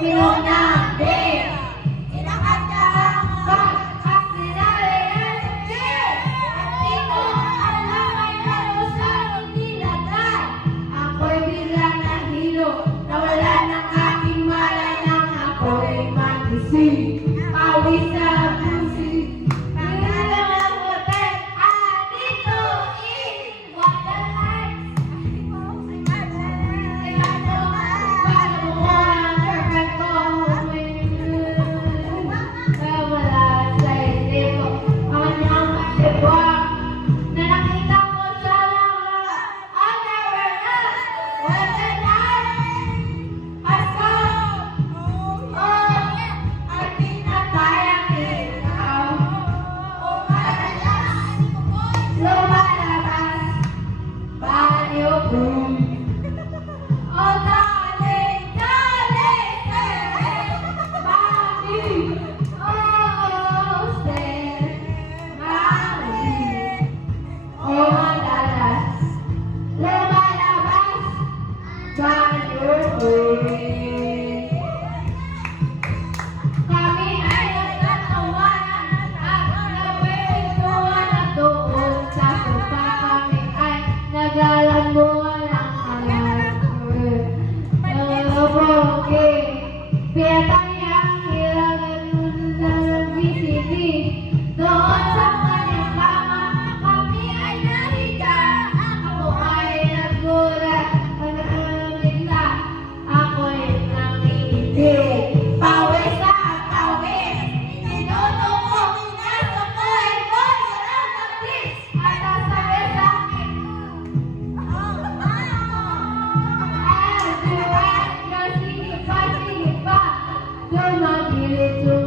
uminom ng beer. Inakatahan pag sinari ang cheer. At di ko alam ay laro sa nilagay. Ako'y biglang nahilo, nawala ng aking malay nang ako'y magising. Pawis sa pusi, nilang ang hotel. Dito in Waterlights. Oh, darling, darling, Mami, oh, stand by me. Oh, madalas, lumalabas, banyo ulit. Kami ay nagtatawanan at nagpipintuan at doon sa sopa kami ay naglalambuan ang alam. Pinatayang hilangan ng VCD. Doon sa kanyang kama, kami ay nahiga. Ako ay nagulat, nagkakita. Ako'y nangihindi. Pawis sa pawis. Tinutong ko, nasa ko ay boy, walang nagtis. At sasabi sa akin, Don't